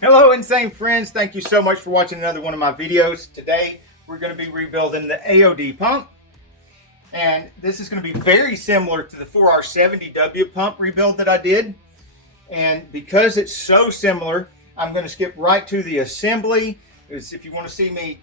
Hello Insane friends, thank you so much for watching another one of my videos. Today we're going to be rebuilding the AOD pump, and this is going to be very similar to the 4R70W pump rebuild that I did. And because it's so similar, I'm going to skip right to the assembly. If you want to see me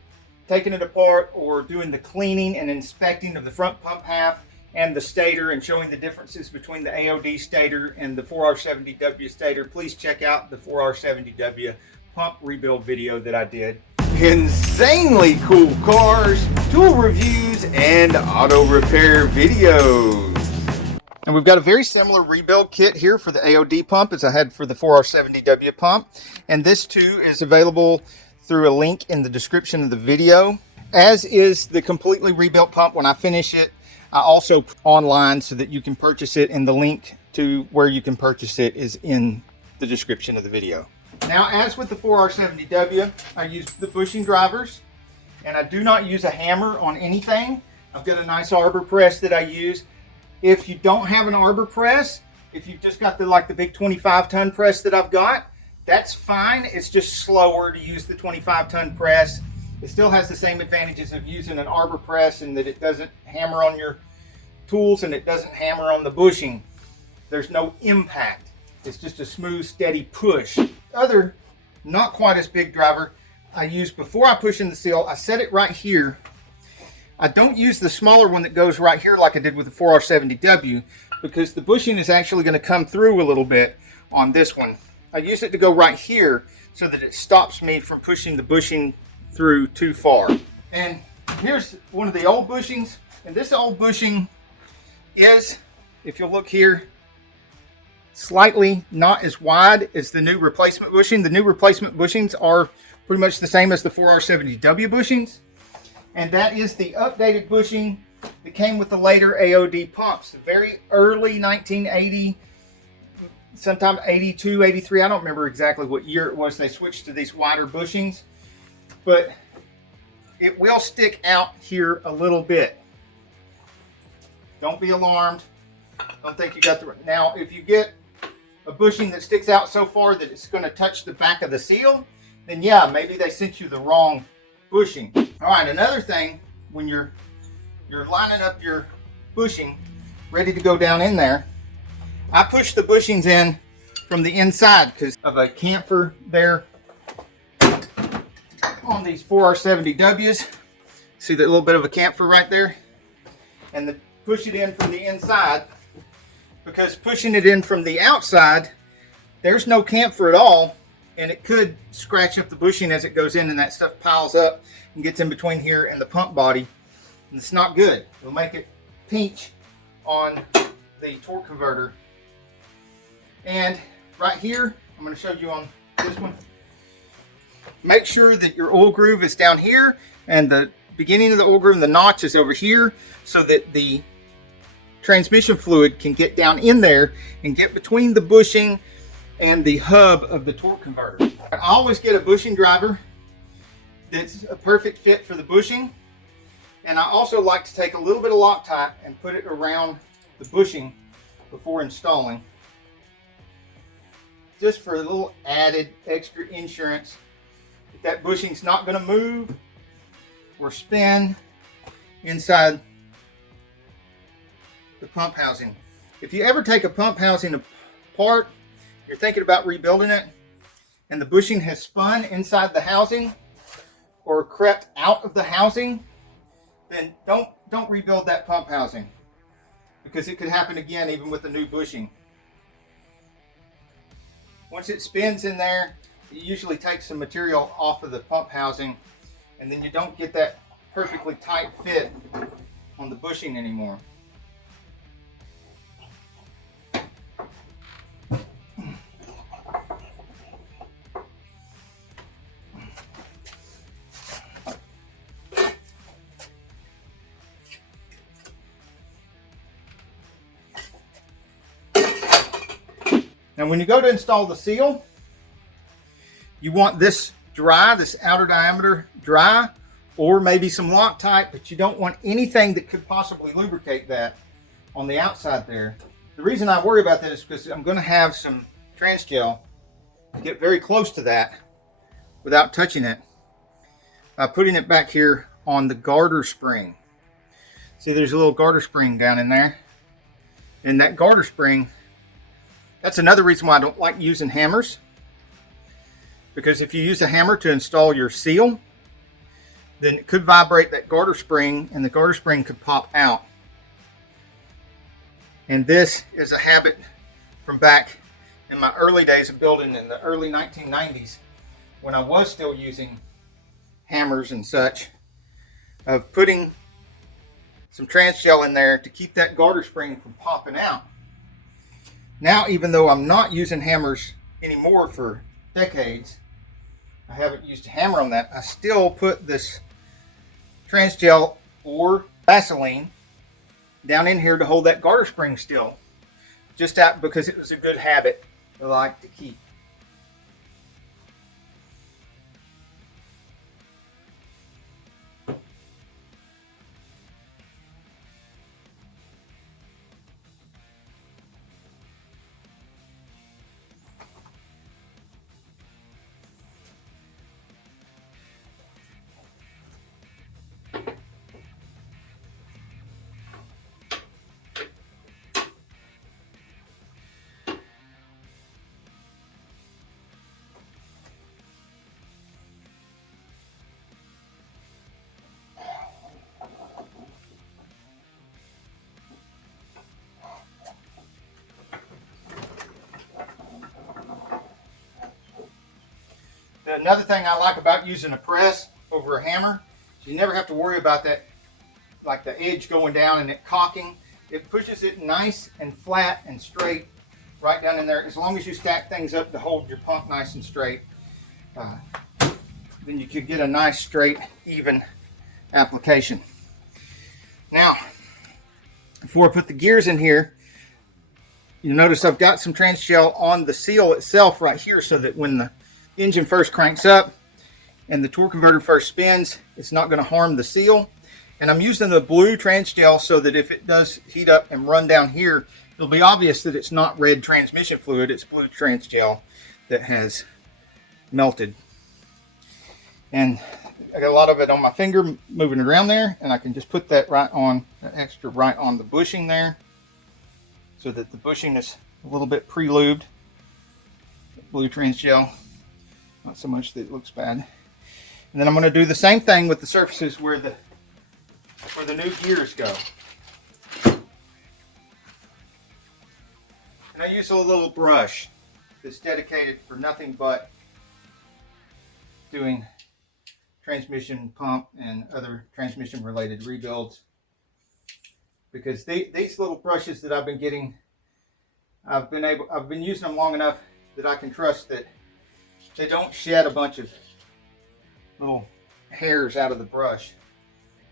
taking it apart or doing the cleaning and inspecting of the front pump half and the stator and showing the differences between the AOD stator and the 4R70W stator, please check out the 4R70W pump rebuild video that I did. Insanely cool cars, tool reviews, and auto repair videos. And we've got a very similar rebuild kit here for the AOD pump as I had for the 4R70W pump. And this too is available through a link in the description of the video, as is the completely rebuilt pump. When I finish it, I also put online so that you can purchase it, and the link to where you can purchase it is in the description of the video. Now, as with the 4R70W, I use the bushing drivers, and I do not use a hammer on anything. I've got a nice arbor press that I use. If you don't have an arbor press, if you've just got the big 25-ton press that I've got, that's fine. It's just slower to use the 25-ton press. It still has the same advantages of using an arbor press in that it doesn't hammer on your tools and it doesn't hammer on the bushing. There's no impact. It's just a smooth, steady push. Other, not quite as big driver, I use before I push in the seal, I set it right here. I don't use the smaller one that goes right here like I did with the 4R70W, because the bushing is actually going to come through a little bit on this one. I use it to go right here so that it stops me from pushing the bushing through too far. And here's one of the old bushings, and this old bushing is, if you'll look here, slightly not as wide as the new replacement bushing. The new replacement bushings are pretty much the same as the 4R70W bushings, and that is the updated bushing that came with the later AOD pumps. The very early 1980, sometime 82, 83, I don't remember exactly what year it was they switched to these wider bushings, but it will stick out here a little bit. Don't be alarmed. Don't think you got the... Now, if you get a bushing that sticks out so far that it's going to touch the back of the seal, then yeah, maybe they sent you the wrong bushing. All right, another thing, when you're lining up your bushing ready to go down in there, I push the bushings in from the inside because of a chamfer there on these 4R70Ws. See that little bit of a chamfer right there? And push it in from the inside, because pushing it in from the outside, there's no chamfer at all, and it could scratch up the bushing as it goes in, and that stuff piles up and gets in between here and the pump body, and it's not good. It'll make it pinch on the torque converter. And right here, I'm going to show you on this one, make sure that your oil groove is down here and the beginning of the oil groove and the notch is over here, so that the transmission fluid can get down in there and get between the bushing and the hub of the torque converter. I always get a bushing driver that's a perfect fit for the bushing, and I also like to take a little bit of Loctite and put it around the bushing before installing, just for a little added extra insurance that that bushing's not going to move or spin inside the pump housing. If you ever take a pump housing apart, you're thinking about rebuilding it, and the bushing has spun inside the housing or crept out of the housing, then don't rebuild that pump housing, because it could happen again even with the new bushing. Once it spins in there, you usually take some material off of the pump housing, and then you don't get that perfectly tight fit on the bushing anymore. Now, when you go to install the seal, you want this dry, this outer diameter dry, or maybe some Loctite, but you don't want anything that could possibly lubricate that on the outside there. The reason I worry about that is because I'm going to have some transgel get very close to that without touching it by putting it back here on the garter spring. See, there's a little garter spring down in there. And that garter spring, that's another reason why I don't like using hammers. Because if you use a hammer to install your seal, then it could vibrate that garter spring and the garter spring could pop out. And this is a habit from back in my early days of building in the early 1990s, when I was still using hammers and such, of putting some transgel in there to keep that garter spring from popping out. Now, even though I'm not using hammers anymore for decades, I haven't used a hammer on that, I still put this transgel or Vaseline down in here to hold that garter spring still, just out because it was a good habit I like to keep. Another thing I like about using a press over a hammer is you never have to worry about that, like the edge going down and it cocking. It pushes it nice and flat and straight right down in there. As long as you stack things up to hold your pump nice and straight, then you could get a nice, straight, even application. Now, before I put the gears in here, you'll notice I've got some transgel on the seal itself right here, so that when the engine first cranks up and the torque converter first spins, it's not going to harm the seal. And I'm using the blue transgel so that if it does heat up and run down here, it'll be obvious that it's not red transmission fluid, it's blue transgel that has melted. And I got a lot of it on my finger moving it around there, and I can just put that right on, extra right on the bushing there, so that the bushing is a little bit pre-lubed. Blue transgel, not so much that it looks bad. And then I'm going to do the same thing with the surfaces where the new gears go. And I use a little brush that's dedicated for nothing but doing transmission pump and other transmission related rebuilds. Because these little brushes that I've been getting, I've been using them long enough that I can trust that they don't shed a bunch of little hairs out of the brush.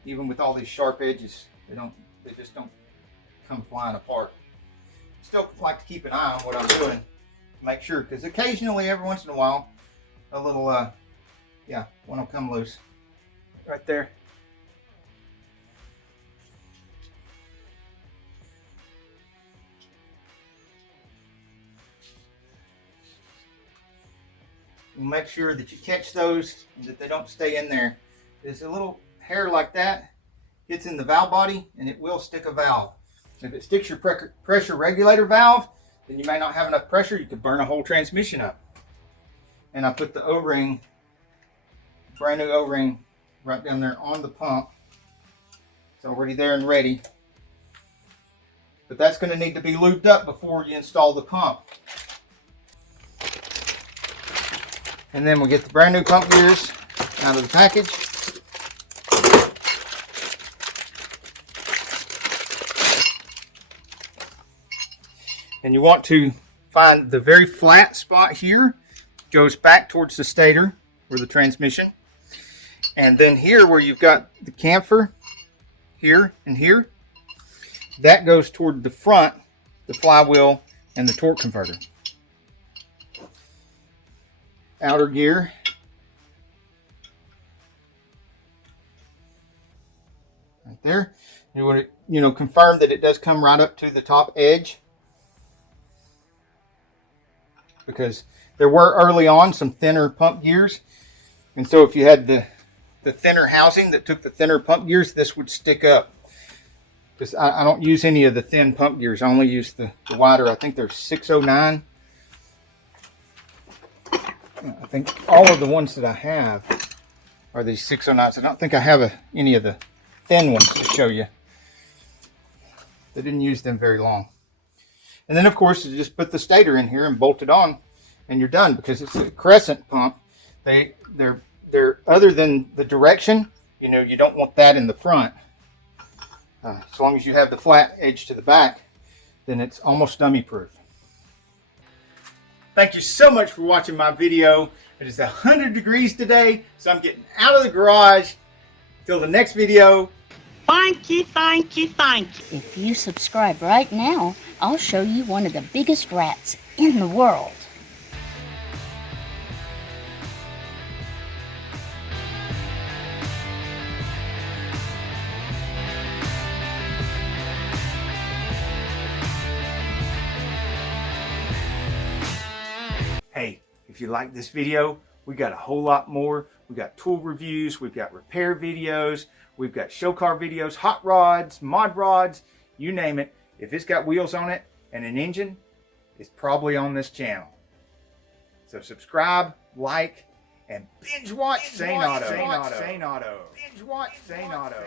Even with all these sharp edges, they just don't come flying apart. Still like to keep an eye on what I'm doing to make sure, because occasionally, every once in a while, a little one will come loose right there. And make sure that you catch those and that they don't stay in there. There's a little hair like that gets in the valve body and it will stick a valve. If it sticks your pressure regulator valve, then you may not have enough pressure. You could burn a whole transmission up. And I put the O-ring, brand new O-ring, right down there on the pump. It's already there and ready. But that's going to need to be lubed up before you install the pump. And then we'll get the brand new pump gears out of the package. And you want to find the very flat spot here, goes back towards the stator or the transmission. And then here where you've got the camphor, here and here, that goes toward the front, the flywheel and the torque converter. Outer gear. Right there. You want to, confirm that it does come right up to the top edge. Because there were early on some thinner pump gears And so if you had the thinner housing that took the thinner pump gears, this would stick up. Because I don't use any of the thin pump gears. I only use the wider. I think they're 609. I think all of the ones that I have are these 609s. I don't think I have any of the thin ones to show you. They didn't use them very long. And then, of course, you just put the stator in here and bolt it on, and you're done. Because it's a crescent pump. They're other than the direction, you know, you don't want that in the front. As long as you have the flat edge to the back, then it's almost dummy proof. Thank you so much for watching my video. It is 100 degrees today, so I'm getting out of the garage. Till the next video. Thank you, thank you, thank you. If you subscribe right now, I'll show you one of the biggest rats in the world. Hey, if you like this video, we got a whole lot more. We got tool reviews, we've got repair videos, we've got show car videos, hot rods, mod rods, you name it. If it's got wheels on it and an engine, it's probably on this channel. So subscribe, like, and binge watch Saneauto. Binge watch Saneauto.